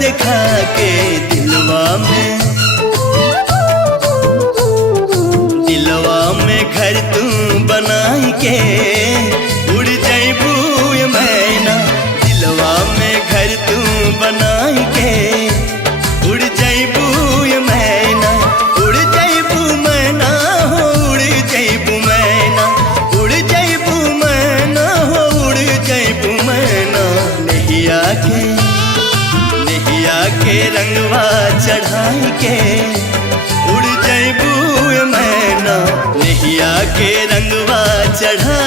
दिखा के दिलवा में घर तू बनाई के उड़ जैबू मैना। दिलवा में घर तू बनाई के उड़ जैबू मैना। उड़ जैबू मैना हो उड़ जैबू मैना। उड़ जैबू मैना हो उड़ जैबू मैना। नैया के रंगवा चढ़ाई के उड़ जैबू मैना। नैया के रंगवा चढ़ा